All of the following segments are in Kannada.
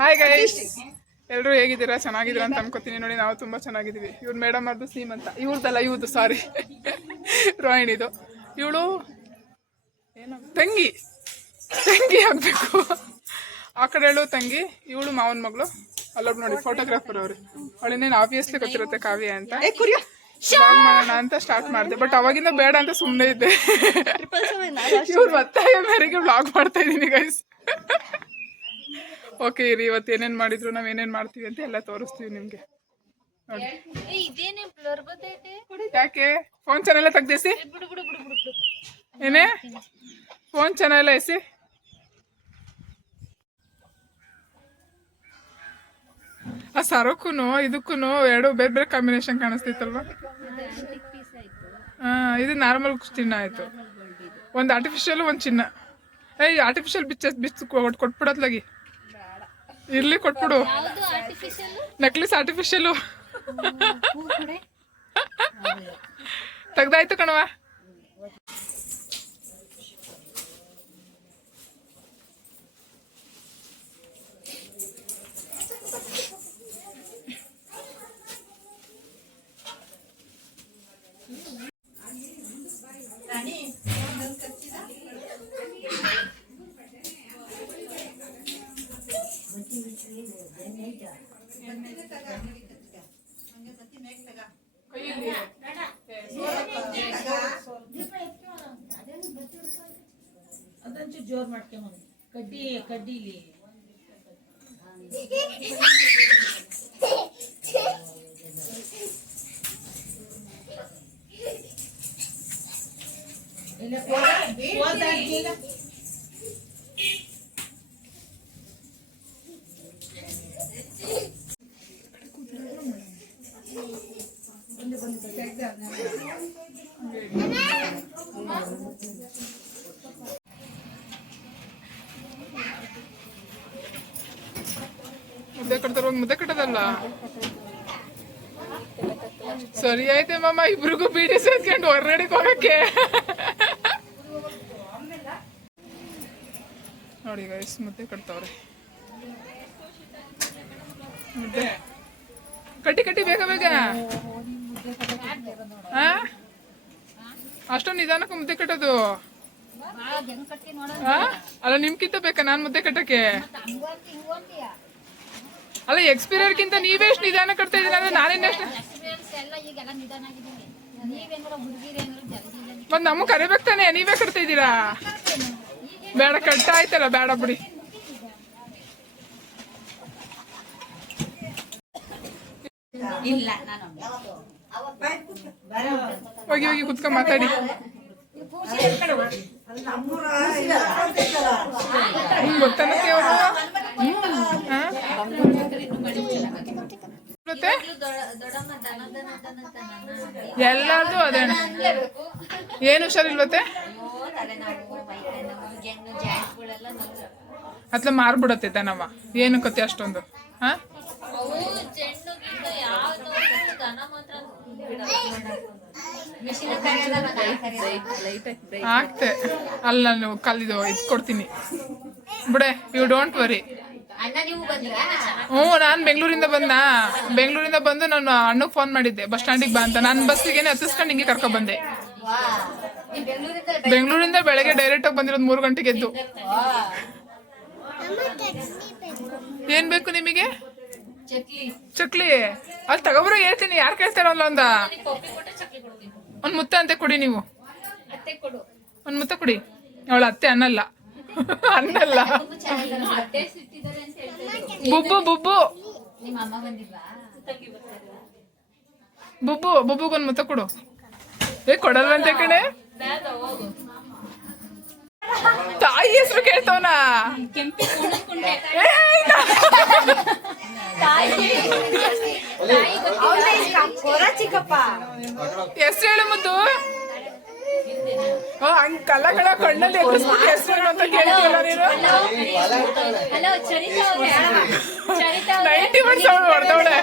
ಹಾಯ್ ಗೈಸ್ ಎಲ್ಲರೂ ಹೇಗಿದ್ದೀರಾ? ಚೆನ್ನಾಗಿದ್ದೀರಾ ಅಂತ ಅನ್ಕೋತೀನಿ ನೋಡಿ ನಾವು ತುಂಬಾ ಚೆನ್ನಾಗಿದ್ದೀವಿ. ಇವ್ರು ಮೇಡಮ್ ಅವ್ರದ್ದು ಸೀಮಂತ ಇವ್ರದ್ದಲ್ಲ ಇವ್ರದ್ದು ಸಾರಿ ರೋಹಿಣಿದು ಇವಳು ಏನು ತಂಗಿ. ತಂಗಿ ಆಗಬೇಕು. ಆ ಕಡೆ ಹೇಳು ತಂಗಿ. ಇವಳು ಮಾವನ ಮಗಳು. ಅಲ್ಲೊಬ್ಬ ನೋಡಿ ಫೋಟೋಗ್ರಾಫರ್ ಅವರು. ಅವಳಿನೇನು ಆಬ್ವಿಯಸ್ಲಿ ಗೊತ್ತಿರುತ್ತೆ ಕಾವ್ಯ ಅಂತ. ಮಾಡೋಣ ಅಂತ ಸ್ಟಾರ್ಟ್ ಮಾಡಿದೆ. ಬಟ್ ಅವಾಗಿಂದ ಬೇಡ ಅಂತ ಸುಮ್ಮನೆ ಇದ್ದೆ. ಇವ್ರು ಒತ್ತಾಯ ಮೇರೆಗೆ ಬ್ಲಾಗ್ ಮಾಡ್ತಾ ಇದ್ದೀನಿ ಗೈಸ್ ಓಕೆ ಇರಿ ಇವತ್ತು ಏನೇನು ಮಾಡಿದ್ರು ನಾವು ಏನೇನು ಮಾಡ್ತೀವಿ ಅಂತ ಎಲ್ಲ ತೋರಿಸ್ತೀವಿ ನಿಮಗೆ. ಯಾಕೆ? ಫೋನ್ ಚೆನ್ನಾಗೆಲ್ಲ ತೆಗ್ದೇಸಿ. ಏನೇ? ಫೋನ್ ಚೆನ್ನಾಗಿಲ್ಲ ಎಸಿ. ಆ ಸರಕ್ಕೂ ಇದಕ್ಕೂ ಎರಡು ಬೇರೆ ಬೇರೆ ಕಾಂಬಿನೇಷನ್ ಕಾಣಿಸ್ತೈತಲ್ವಾ ಹಾಂ ಇದು ನಾರ್ಮಲ್ ಚಿನ್ನ ಆಯಿತು. ಒಂದು ಆರ್ಟಿಫಿಷಿಯಲ್ ಒಂದು ಚಿನ್ನ. ಏಯ್ ಆರ್ಟಿಫಿಷಿಯಲ್ ಬಿಚ್ಚ ಬಿಚ್ಚು ಕೊಟ್ ಕೊಟ್ಬಿಡತ್ಲಾಗಿ ಇರ್ಲಿ ಕೊಟ್ಬಿಡು ನೆಕ್ಲೆಸ್ ಆರ್ಟಿಫಿಷಿಯಲು ತೆಗ್ದಾಯ್ತು ಕಣವ ಅದಂಚು ಜೋರ್ ಮಾಡ್ಕೊಂಬಂದು ಕಡ್ಡಿ ಕಡ್ಡಿಲಿ ಇಲ್ಲ ಕಟ್ಟದಲ್ಲ ಸರಿ ಆಯ್ತೆ ಮಾಮ ಇಬ್ರಿಗೂ ಬೀಡಿ ಸೇರ್ಕೊಂಡು ಹೊರಗಡೆಗೆ ಹೋಗಕ್ಕೆ. ನೋಡಿ ಗೈಸ್ ಮುದ್ದೆ ಕಟ್ತಾವ್ರೆ. ಮುದ್ದೆ. ಕಟ್ಟಿ ಕಟ್ಟಿ ಬೇಗ ಬೇಗ. ಆ? ಅಷ್ಟೊಂದು ನಿಧಾನಕ್ಕೆ ಮುದ್ದೆ ಕಟ್ಟೋದು. ಅಲ್ಲ ನಿಮ್ಗಿಂತ ಬೇಕಾ ನಾನು ಮುದ್ದೆ ಕಟ್ಟಕ್ಕೆ? ಅಲ್ಲ ಎಕ್ಸ್ಪೀರಿಯರ್ಗಿಂತ ನೀವೇ ಎಷ್ಟು ನಿಧಾನ ಕಟ್ತಾ ಇದೀರ ಅಂದ್ರೆ ನಾನೇನು ಎಷ್ಟು ಮತ್ ನಮಗ್ ಕರಿಬೇಕು ತಾನೆ ನೀವೇ ಕಟ್ತಾ ಇದ್ದೀರಾ? ಬೇಡ ಕಟ್ಟ ಆಯ್ತಲ್ಲ ಬೇಡ. ಬಿಡಿ ಹೋಗಿ ಹೋಗಿ ಕುತ್ಕೊಂಡ್ ಮಾತಾಡಿ. ಎಲ್ಲಾರ್ದು ಅದೇ ಏನು ಹುಷಾರಿಲ್ವತ್ತೆ ಅತ್ಲ ಮಾರ್ಬಿಡತ್ತೆ ದನವ. ಏನು ಕತೆ ಅಷ್ಟೊಂದು? ಹಾ? ಆಗ್ತೆ. ಅಲ್ಲ ನಾನು ಕಲ್ಲಿದು ಇದು ಕೊಡ್ತೀನಿ ಬಿಡೆ ಯು ಡೋಂಟ್ ವರಿ ಅಣ್ಣ ನೀವು ಬಂದಿರಾ? ಹ್ಞೂ ನಾನು ಬೆಂಗಳೂರಿಂದ ಬಂದ? ಬೆಂಗಳೂರಿಂದ ಬಂದು ನಾನು ಅಣ್ಣಗೆ ಫೋನ್ ಮಾಡಿದ್ದೆ ಬಸ್ ಸ್ಟ್ಯಾಂಡಿಗೆ ಬಾ ಅಂತ. ನಾನು ಬಸ್ಸಿಗೆ ಹತ್ತಿಸ್ಕೊಂಡು ಹಿಂಗೆ ಕರ್ಕೊಬಂದೆ. ಬಂದೆ ವಾ ನೀವು ಬೆಂಗಳೂರಿಂದ ಬೆಳಗ್ಗೆ ಡೈರೆಕ್ಟ್ ಆಗಿ ಬಂದಿರೋದು ಮೂರು ಗಂಟೆಗೆ ಎದ್ದು. ಏನ್ ಬೇಕು ನಿಮಗೆ? ಚಕ್ಲಿ. ಚಕ್ಲಿ. ಅಲ್ಲಿ ತಗೊಬರೋ ಹೇಳ್ತೀನಿ ಯಾರು ಕೇಳ್ತಾರಲ್ಲ ಒಂದ? ಒಂದ್ ಮುತ್ತ ಅಂತೆ ಕೊಡಿ ನೀವು. ಒಂದು ಮುತ್ತ ಕೊಡಿ. ಅವಳ ಅತ್ತೆ ಅನ್ನಲ್ಲ. ಅನ್ನಲ್ಲ. ಬುಬ್ಬು ಬುಬ್ಬು. ಬುಬ್ಬು ಬುಬ್ಬುಗ್ ಒಂದ್ ಮುತ್ತ ಕೊಡು. ಏ ಕೊಡಲ್ವಂತೆ ಕಣೆ? ತಾಯಿ ಹೆಸರು ಕೇಳ್ತವನ? ಕೆಂಪಿ ಕುಣಕೊಂಡೆ ಹೆಸರು ಹೇಳು ಮುದ್ದು. ಹಂಗ್ ಕಣ್ಣಲ್ಲಿ ಹೆಸರು ಹೇಳು ಅಂತ ಕೇಳ್ತೀಯಲ್ಲ ನೀನು? ನೈಂಟಿ ಹೊಡೆದವಳೆ.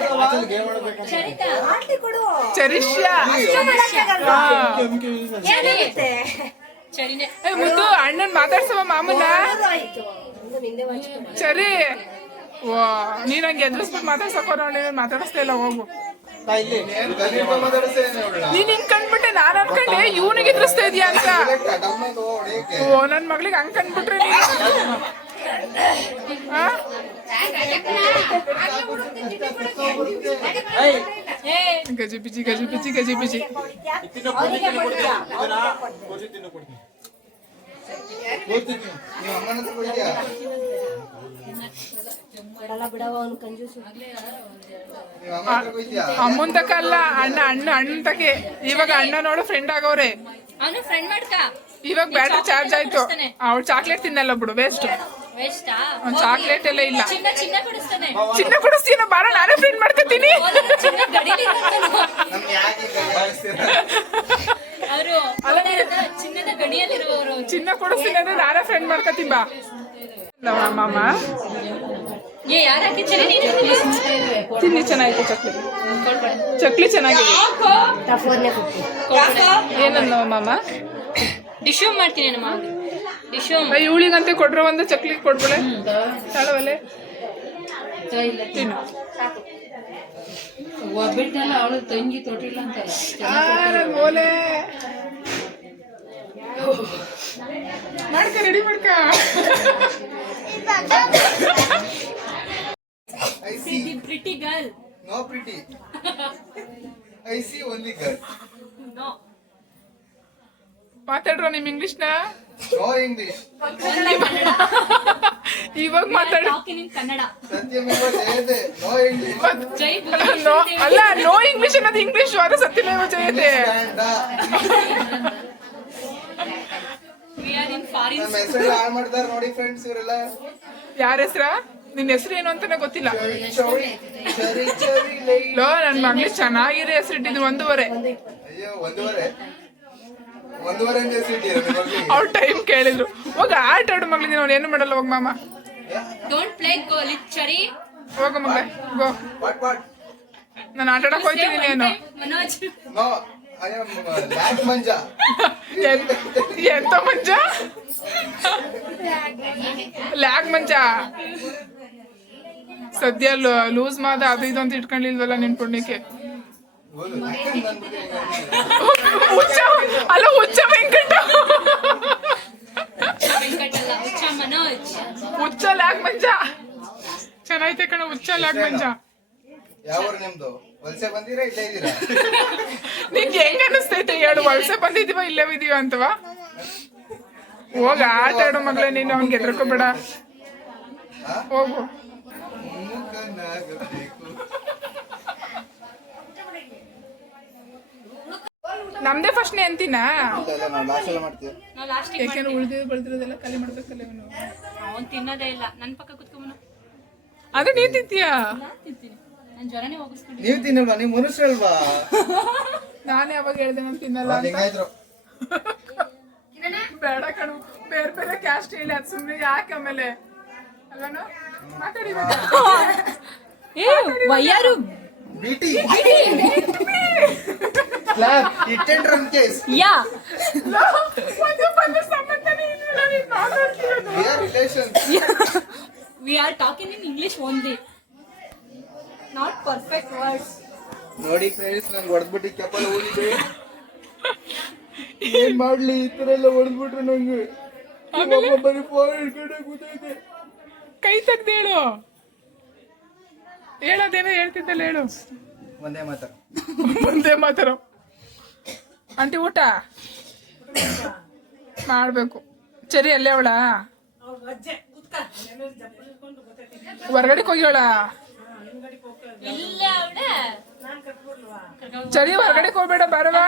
ಚರಿಷ್ಯಾ. ಮುದ್ದು ಅಣ್ಣನ್ ಮಾತಾಡ್ಸವ ಮಾಮೂಲ ಚರಿ. ವಾ ನೀನ್ ಹಂಗೆ ಎದುರಿಸ್ಬಿಟ್ಟು ಮಾತಾಡ್ಸಕ್ಕೋ ನೋಡಿ ಮಾತಾಡಿಸ್ತಾ ಇಲ್ಲ ಹೋಗು. ನೀನ್ ಹಿಂಗ್ ಕಂಡ್ಬಿಟ್ಟೆ ನಾನ್ ಅನ್ಕೊಂಡೆ ಇವನಿಗೆ ಎದುರಿಸ್ತಾ ಇದೀಯ ಅಂತ. ಓ ನನ್ ಮಗಳಿಗೆ ಹಂಗ್ ಕಂಡ್ಬಿಟ್ರೆ ಗಜಿಬಿಜಿ ಆ? ಗಜಿ ಬಿಜಿ ಗಜಿ ಬಿಜಿ ಗಜಿ ಬಿಜಿ. ಅಮ್ಮನ್ ತಕ ಅಲ್ಲ ಅಣ್ಣ ಅಣ್ಣ ಅಣ್ಣ ತಕೆ ಇವಾಗ ಅಣ್ಣ ನೋಡು ಫ್ರೆಂಡ್ ಆಗೋರೆ. ಅವನು ಫ್ರೆಂಡ್ ಮಾಡ್ಕ. ಇವಾಗ ಬ್ಯಾಟ್ರಿ ಚಾರ್ಜ್ ಆಯ್ತು. ಅವ್ಳು ಚಾಕ್ಲೇಟ್ ತಿನ್ನಲ್ಲ ಬಿಡು ವೇಸ್ಟ್ ಅವ್ನ್ ಚಾಕ್ಲೇಟ್ ಎಲ್ಲ ಇಲ್ಲ. ಚಿನ್ನ ಕೊಡಿಸ್ತಾನೆ. ಬಾರ ನಾನೇ ಫ್ರೆಂಡ್ ಮಾಡ್ಕೊತೀನಿ. ಚಿನ್ನ ಕೊಡಿಸ್ತೀನಿ ಅಂದ್ರೆ ನಾನೇ ಫ್ರೆಂಡ್ ಮಾಡ್ಕೊತೀನಿ ಬಾ. ಮಾಮ. ತಿನ್ನಿ ಚೆನ್ನಾಗಿದೆ ಚಕ್ಲಿ. ಚಕ್ಲಿ ಚೆನ್ನಾಗಿದೆ. ಏನನ್ನು ಮಾಮ? ಡಿಶ್ ಮಾಡ್ತೀನಿ ನಮ್ಮ ಡಿಶ್ ಇವಳಿಗಂತೆ ಕೊಡ್ರೆ ಒಂದು ಚಕ್ಲಿ ಕೊಡ್ಬೇಳೆ ತಾಳವಲೆ. ತಿನ್ನು. ಒಬ್ಬಿಟ್ಟಲ್ಲ ಅವಳು ತಂಗಿ ತೊಟ್ಟಿಲ್ಲ ಅಂತ ಓಲೆ ಮಾಡ್ಕ ರೆಡಿ ಮಾಡ್ಕ. I see the pretty girl. no pretty. I see only girl. No. ಮಾತಾಡ್ರೋ ನಿಮ್ ಇಂಗ್ಲಿಷ್ನ No English. ಇವಾಗ ಮಾತಾಡ ಟಾಕಿಂಗ್ ಇನ್ ಕನ್ನಡ ಸತ್ಯಮೇವ ಜಯತೆ. No English. ಜೈ ನೋ ಅಲ್ಲ ನೋ ಇಂಗ್ಲಿಷ್ ಅನ್ನೋದು ಇಂಗ್ಲಿಷ್ ಅದು ಸತ್ಯಮೇವ ಜಯತೆ And, we are in foreign ನಮ್ಮ ಹೆಸರು ಹಾಳು ಮಾಡ್ತಾರ ನೋಡಿ ಫ್ರೆಂಡ್ಸ್ ಇವರೆಲ್ಲ. ಯಾರ ಹೆಸ್ರ? ನಿನ್ ಹೆಸರು ಏನು ಅಂತಾನೆ ಗೊತ್ತಿಲ್ಲ. ಚೌರಿ ಚರಿ ಚರಿ ಲೈ. ನನ್ ಮಗ್ಳು ಚೆನ್ನಾಗಿರೋ ಹೆಸರು ಇಟ್ಟಿದ್ರು ಒಂದೂವರೆ. ಅಯ್ಯೋ ಒಂದೂವರೆ. ಅವ್ರ ಟೈಮ್ ಕೇಳಿದ್ರು. ಹೋಗ ಆಟ ಆಡು ಮಗ್ಳಿಗೆ ಅವ್ನು ಏನು ಮಾಡಲ್ಲ ಹೋಗ ಮಾಮ. ಡೋಂಟ್ ಪ್ಲೇ ಲಿಚ್ಚರಿ ಹೋಗ ಮಗ ಗೋ. What what? ನಾನು ಆಟ ಆಡಕ್ ಹೋಗ್ತೀನಿ ನೀನು ಮನೋಜ್ lag manja. ಎಂತ ಎಂತ ಮಂಜ? ಮಂಜ ಸದ್ಯ ಲೂಸ್ ಮಾದ ಅದು ಇದು ಅಂತ ಇಟ್ಕೊಂಡಿಲ್ವಲ್ಲ ನಿನ್ ಪುಣ್ಯಕ್ಕೆ? ಅಲ್ಲ ಹುಚ್ಚ ವೆಂಕಟ. ಹುಚ್ಚ ಲ್ಯಾಗ್ ಮಂಜ ಚೆನ್ನಾಯ್ತೆ ಕಣ ಹುಚ್ಚ ಲ್ಯಾಗ್ ಮಂಜ ನಿಂಗೆ ಹೆಂಗ ಅನಿಸ್ತೈತೆ ಹೇಳು ವಲಸೆ ಬಂದಿದೀವ ಇಲ್ಲೇ ಇದೀವ ಅಂತವಾ? ಹೋಗ ಆಟ ಆಡೋ ಮಗಳೇ ನೀನು ಅವ್ನಿಗೆ ಎದ್ರಕೋಬೇಡ ಹೋಗು ಮೂಕನಾಗಬೇಕು. ನಮ್ದೇ ಫಸ್ಟ್ನೇ ಲಾಸ್ಟಿಗೆ ಯಾಕೆಂದ್ರೆ ಉಳಿದಿದ್ದು ಬೆಳೆದಿರೋದೆಲ್ಲ ಖಾಲಿ ಮಾಡ್ಬೇಕಲ್ಲ ಇವನು. ಅವನ್ ತಿನ್ನೋದೇ ಇಲ್ಲ. ನನ್ನ ಪಕ್ಕ ಕುತ್ಕೊಂಬನು. ಅದೇ ನೀನ್ ತಿಂತೀಯಾ? ನೀವು ತಿನ್ನಲ್ವಾ? ನೀವು ಮನುಷ್ಯಲ್ವಾ ನಾನು ಯಾವಾಗ ಹೇಳ್ದೆ ನಾನು ತಿನ್ನಲ್ಲ ಬೇಡ ಕಣು. ಬೇರೆ ಬೇರೆ ಕ್ಯಾಸ್ಟ್ ಹೇಳಿ ಅದು ಸುಮ್ಮನೆ ಯಾಕೆ ಆಮೇಲೆ. ಏ ವಯ್ಯಾರು ಬಿಟಿ. ಕ್ಲಾಪ್ ಹಿಟ್ ಅಂಡ್ ರನ್ ಕೇಸ್ ಯಾ. ಒಂದು ಬಂದು ಸಂಬಂಧನೇ ಇಲ್ವಲ್ಲ ನೀನ್ ಮಾತಾಡ್ತಿರೋದು. We are relation we are talking in English only not perfect words ನೋಡಿ ಫ್ರೆಂಡ್ಸ್ ನಂಗೆ ಹೊಡೆದ್ಬಿಟ್ಟು ಚಪ್ಪಲ್ ಹೋಗಿದೆ ಏನ್ ಮಾಡ್ಲಿ ಈ ತರ ಎಲ್ಲ ಹೊಡೆದ್ಬಿಟ್ರೆ ನಂಗೆ. ಒಬ್ಬ ಬರೀ ಫೋನ್ ಹಿಡ್ಕೊಂಡೆ ಕೂತೈತೆ ಕೈ ತೆಗ್ದು ಹೇಳು. ಹೇಳೋದೇನೋ ಹೇಳ್ತಿದ್ದಲ್ಲ ಹೇಳು. ಒಂದೇ ಮಾತ. ಒಂದೇ ಮಾತಾರ. ಆಂಟಿ ಊಟ? ಮಾಡ್ಬೇಕು. ಚರಿ ಅಲ್ಲೇ ಅವಳ? ಹೊರಗಡೆ ಹೋಗ್ಯವಳ ಚರಿ ಚಳಿ ಹೊರಗಡೆ ಹೋಗ್ಬೇಡ ಬಾರವಾ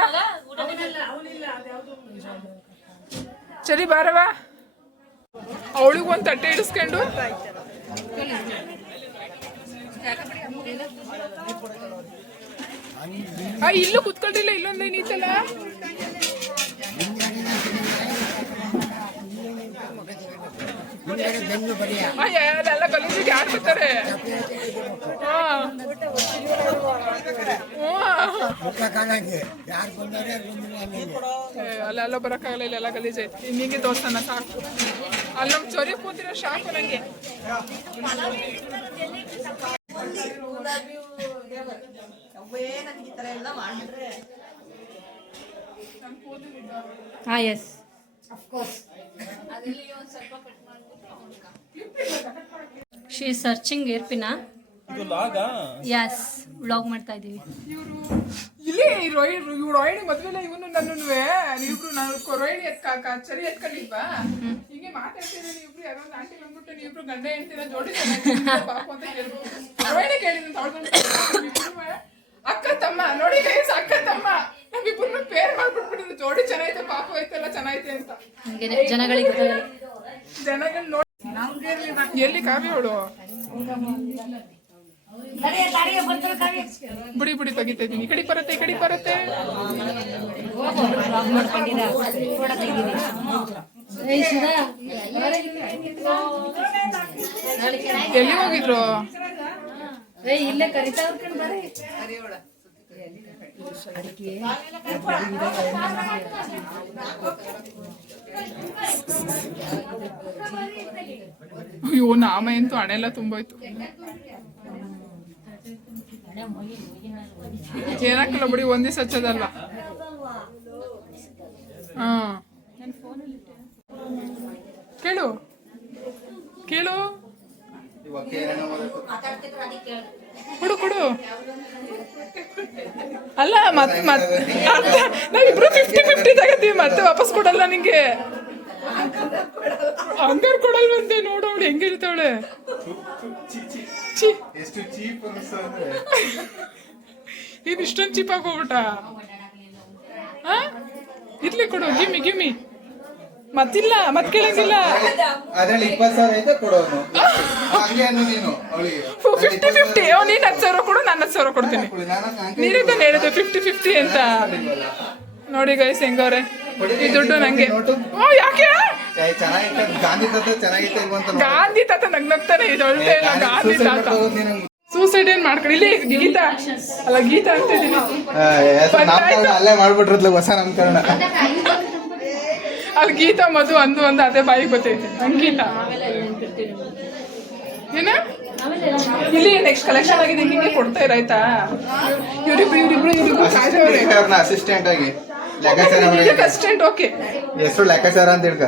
ಚರಿ ಬಾರವಾ ಅವಳಿಗೆ ಒಂದು ತಟ್ಟೆ ಇಡಿಸ್ಕೊಂಡು. ಇಲ್ಲೂ ಕುತ್ಕೊಂಡಿಲ್ಲ ಇಲ್ಲೊಂದು ಅಯ್ಯ, ಅದೆಲ್ಲ ಗಲೀಜಿಗೆ ಯಾರು ಬಿಡ್ತಾರೆ ಹಾ. ಏ, ಅಲ್ಲೆಲ್ಲ ಬರೋಕ್ಕಾಗಲ್ಲ ಇಲ್ಲೆಲ್ಲ ಗಲೀಜೈತೆ ಹಿಂಗೆ ದೋಸ್ತನ ಸಾಕು. ಅಲ್ಲಿ ನಮ್ಮ ಚೊರಿ ಕೂತಿರೋ ಶಾಕು ನಂಗೆ. ಹಾ ಎಸ್ ಶಿ ಸರ್ಚಿಂಗ್ ಏರ್ಪಿನ ಯಸ್ ವ್ಲಾಗ್ ಮಾಡ್ತಾ ಇದ್ದೀವಿ ಇಲ್ಲಿ ರೋಹಿಣಿ ಇವ್ ರೋಹಿಣಿ ಮೊದಲೆಲ್ಲ ಇವನು ನನ್ನೂ ಇಬ್ರು ನಾನು ರೋಹಿಣಿ ಎತ್ ಕಾಕ ಚರಿ ಎತ್ಕೊಂಡಿಲ್ವಾ ಹಿಂಗೆ ಮಾತಾಡ್ತೀರ ನೀವಿಬ್ರು ಯಾರೋ ಒಂದು ಆಂಟಿ ಬಂದ್ಬಿಟ್ಟು ನೀವಿಬ್ರು ಗಂಡ ಹೇಳ್ತೀರ ಜೋಡಿ ಪಾಪು ಅಂತ ಹೇಳ್ಬೋದು ರೋಹಿಣಿ ಕೇಳಿದ್ರು ಅಕ್ಕ ತಮ್ಮ ನೋಡಿ ಗೈಸ್ ಅಕ್ಕ ತಮ್ಮ. ನಮ್ಮಿಬ್ಬರನ್ನ ಪೇರ್ ಮಾಡ್ಬಿಟ್ಬಿಟ್ಟಿದ್ರು ಜೋಡಿ ಚೆನ್ನಾಗೈತೆ ಪಾಪು ಐತೆಲ್ಲ ಚೆನ್ನಾಯ್ತೆ ಅಂತ. ಜನಗಳಿಗೆ ಗೊತ್ತಾಗಲ್ಲ. ಜನಗಳು ನೋಡಿ ಎಲ್ಲಿ ಕಾವ್ಯ ಅವಳು? ಬಿಡಿ ಬಿಡಿ ತೆಗಿತಾ ಇದ್ದೀನಿ. ಈ ಕಡೆ ಬರುತ್ತೆ ಈ ಕಡೆ ಬರುತ್ತೆ. ಎಲ್ಲಿ ಹೋಗಿದ್ರು? ಏ ಇಲ್ಲೇ ಕಣ್ ಬರ್ರಿ ಅಯ್ಯೋ ನಾಮ ಅಂತೂ ಹಣೆಲ್ಲ ತುಂಬೋಯ್ತು ಏನಾಕಲ್ಲ ಬಿಡಿ ಒಂದೇ ಹಚ್ಚೋದಲ್ವಾ ಹಾ. ಕೇಳು. ಕೇಳು. ಕೊಡು ಕೊಡು. ಅಲ್ಲ ಮತ್ ಮತ್ ನಾವಿಬ್ರು ಫಿಫ್ಟಿ ಫಿಫ್ಟಿ ತಗತ್ತೀವಿ ಮತ್ತೆ ವಾಪಸ್ ಕೊಡಲ್ಲ ನಿಂಗೆ. ಹಂಗಾರ್ ಕೊಡಲ್ವಂತೆ ನೋಡು ಅವಳು ಹೆಂಗಿರ್ತಾವಳೆ ಇದು. ಇಷ್ಟೊಂದು ಚೀಪ್ ಆಗೋಗ್ಬಿಟ್ಟ. ಹಾ ಇರ್ಲಿ ಕೊಡು ಗಿಮ್ಮಿ ಗಿಮ್ಮಿ. ಮತ್ತಿಲ್ಲ ಮತ್ ಕೇಳಂಗಿಲ್ಲ ಅದ್ರಲ್ಲಿ ಇಪ್ಪತ್ತು ಸಾವಿರ ಐತೆ ಕೊಡೋನು ಹಂಗೆ ಅನ್ನು ನೀನು ಅವಳಿಗೆ. ಫಿಫ್ಟಿ ಫಿಫ್ಟಿ ಓ ನೀನ್ ಹತ್ತು ಸಾವಿರ ಕೊಡು ನಾನು ಹತ್ತು ಸಾವಿರ ಕೊಡ್ತೀನಿ. ನೀರೇ ಹೇಳಿದ್ದು ಹೇಳಿದೆ ಫಿಫ್ಟಿ ಫಿಫ್ಟಿ ಅಂತ. ನೋಡಿ ಗೈಸ್ ಹೆಂಗವ್ರೆ. ಈ ದುಡ್ಡು ನಂಗೆ. ಓ ಯಾಕೆ? ಗಾಂಧಿ ತಾತ ನಗ್ನಗ್ತಾನೆ ಇಲ್ವ ಅಂತ ತಾತ ನಗ್ ನಗ್ತಾನೆ ಇದು ಒಳ್ಳೆ ಇಲ್ಲ ಗಾಂಧಿ ತಾತ. ಸೂಸೈಡ್ ಏನ್ ಮಾಡ್ಕೊಡಿ? ಇಲ್ಲಿ ಗೀತಾ. ಅಲ್ಲ ಗೀತಾ ಅಂತ ಅಲ್ಲೇ ಮಾಡ್ಬಿಟ್ರದ್ಲು ಹೊಸ ನಾಮಕರಣ. ಅಲ್ಲಿ ಗೀತಾ ಮಧು ಅಂದು ಒಂದು ಅದೇ ಬಾಯಿಗೆ ಗೊತ್ತೈತೆ ಅಂಗೀತಾ ಏನ ಇಲ್ಲಿ ನೆಕ್ಸ್ಟ್ ಕಲೆಕ್ಷನ್ ಆಗಿದೆ ಹಿಂಗೆ ಕೊಡ್ತಾ ಇರ ಆಯ್ತಾ? ಇವ್ರಿಬ್ರು ಇವ್ರಿಬ್ರು ಇವ್ರಿಬ್ರು ಅವ್ರನ್ನ ಅಸಿಸ್ಟೆಂಟ್ ಆಗಿ. ಲೆಕ್ಕಾಚಾರ ಅಸಿಸ್ಟೆಂಟ್ ಓಕೆ ಹೆಸರು ಲೆಕ್ಕಾಚಾರ ಅಂತ ಹೇಳ್ಕ.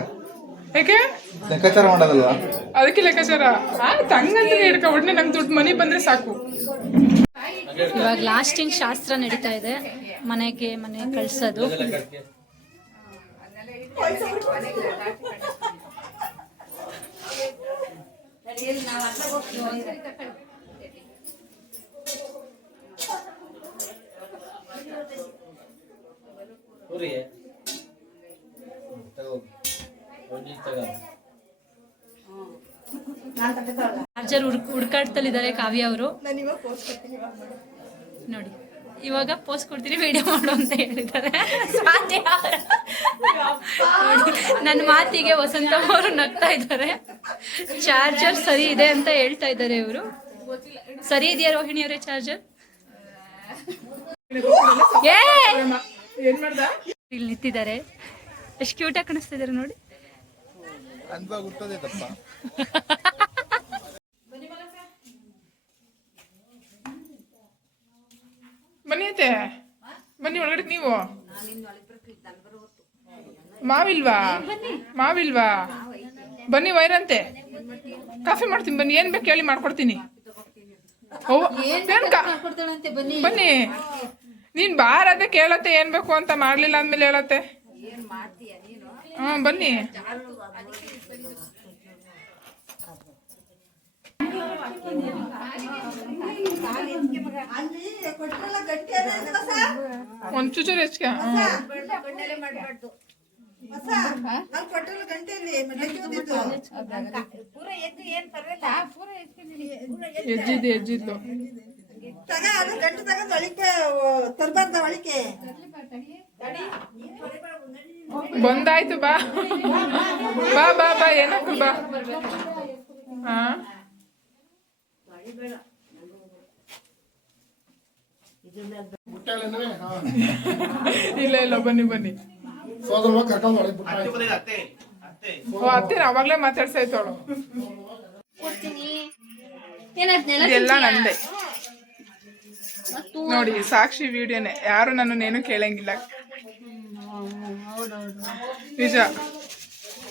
ಏಕೆ? ಲೆಕ್ಕಾಚಾರ ಮಾಡೋದಲ್ವಾ? ಅದಕ್ಕೆ ಲೆಕ್ಕಾಚಾರ? ಆಯ್ತು ಹಂಗಂದ್ರೆ ಹಿಡ್ಕ ಒಡನೆ ನಂಗೆ ದುಡ್ಡು ಮನಿ ಬಂದ್ರೆ ಸಾಕು. ಇವಾಗ ಲಾಸ್ಟಿಂಗ್ ಶಾಸ್ತ್ರ ನಡೀತಾ ಇದೆ. ಮನೆಗೆ ಮನೆ ಕಳ್ಸೋದು. ಚಾರ್ಜರ್ ಹುಡ್ಕ್ ಹುಡ್ಕಾಡ್ತಲಿದ್ದಾರೆ ಕಾವ್ಯ ಅವರು. ನೋಡಿ ಇವಾಗ ಪೋಸ್ಟ್ ಕೊಡ್ತೀನಿ ವಿಡಿಯೋ ಮಾಡು ಅಂತ ಹೇಳಿದ್ದಾರೆ. ನನ್ನ ಮಾತಿಗೆ ವಸಂತ ಅವರು ನಗ್ತಾ ಇದ್ದಾರೆ. ಚಾರ್ಜರ್ ಸರಿ ಇದೆ ಅಂತ ಹೇಳ್ತಾ ಇದ್ದಾರೆ ಇವರು. ಸರಿ ಇದೆಯಾ ರೋಹಿಣಿ ಅವರೇ ಚಾರ್ಜರ್? ಇಲ್ಲಿ ನಿಂತಿದ್ದಾರೆ. ಎಷ್ಟು ಕ್ಯೂಟಾಗಿ ಕಾಣಿಸ್ತಿದ್ದಾರೆ ನೋಡಿ. ಇದಾರೆ ನೋಡಿ ಬನ್ನಿ ಬನ್ನಿ ಒಳಗಡೆ ನೀವು. ಮಾವಿಲ್ವಾ? ಮಾವಿಲ್ವಾ? ಬನ್ನಿ ವೈರಂತೆ. ಕಾಫಿ ಮಾಡ್ತೀನಿ ಬನ್ನಿ ಏನ್ ಬೇಕು ಹೇಳಿ ಮಾಡ್ಕೊಡ್ತೀನಿ. ಬನ್ನಿ. ಬನ್ನಿ. ನೀನ್ ಬಾರದೆ ಕೇಳತ್ತೆ ಏನ್ ಬೇಕು ಅಂತ ಮಾಡ್ಲಿಲ್ಲ ಅಂದ್ಮೇಲೆ ಹೇಳತ್ತೆ. ಹ್ಮ್ ಬನ್ನಿ. ಒಂದ್ ಚೂಚೂರು ಹೆಚ್ಚಿಗೆ ಎಜ್ಜಿದ್ದು ಎಜ್ಜಿದ್ದು ತಗ ಅದು ಗಂಟು ತಗೊಂಡು ಒಳಿಕೆ ತರಬಾರ್ದ ಒಳಿಕೆ ಬಂದಾಯ್ತು ಬಾ. ಬಾ ಬಾ ಬಾ ಏನಕ್ಕೂ ಬಾ. ಹಾ? ಇಲ್ಲ ಇಲ್ಲ ಬನ್ನಿ ಬನ್ನಿ. ಸೋದರ ಕರ್ಕೊಂಡು ಒಳಗೆ ಬಿಟ್ಟ ಅತ್ತೆ ಅವಾಗ್ಲೇ ಇದೆಲ್ಲ ನಂದೆ. ನೋಡಿ ಸಾಕ್ಷಿ ವಿಡಿಯೋನೆ. ಯಾರು ನನ್ನನ್ನೇನು ಕೇಳಂಗಿಲ್ಲ. ನಿಜ.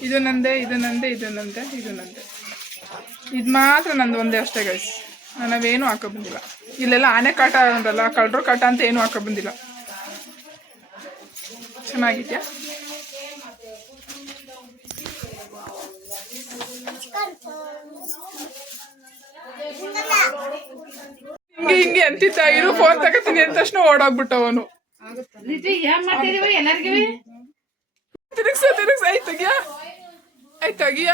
ಇದು ನಂದೆ ಇದು ನಂದೆ ಇದು ನಂದೆ ಇದು ನಂದೆ. ಇದು ಮಾತ್ರ ನಂದು ಒಂದೇ ಅಷ್ಟೇ ಗೈಸ್ ನಾವೇನು ಹಾಕೋ ಬಂದಿಲ್ಲ. ಇಲ್ಲೆಲ್ಲ ಆನೆ ಕಾಟ ಅಂದ್ರಲ್ಲ ಕಳ್ರು ಕಾಟ ಅಂತ ಏನು ಹಾಕೋ ಬಂದಿಲ್ಲ. ಚೆನ್ನಾಗಿದ್ಯಾ? ಹಿಂಗೆ ಹಿಂಗೆ ಅಂತಿದ್ದ ಇರು ಫೋನ್ ತಗೋತೀನಿ ಅಂದ ತಕ್ಷಣ ಓಡೋಗ್ಬಿಟ್ಟವನು ಅವನು. ತಿರುಗ್ಸ ತಿರುಗ್ಸ. ಐ ತೆಗಿಯ. ಐ ತೆಗಿಯ.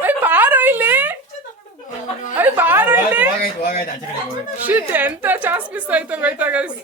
ಐ ಬಾರೋ ಇಲ್ಲಿ. ಐ ಬಾರೋ ಇಲ್ಲಿ. ಶಿಟ್ ಎಂತ ಚಾನ್ಸ್ ಮಿಸ್ ಆಯ್ತು ಆಯ್ತಾ ಗೈಸ್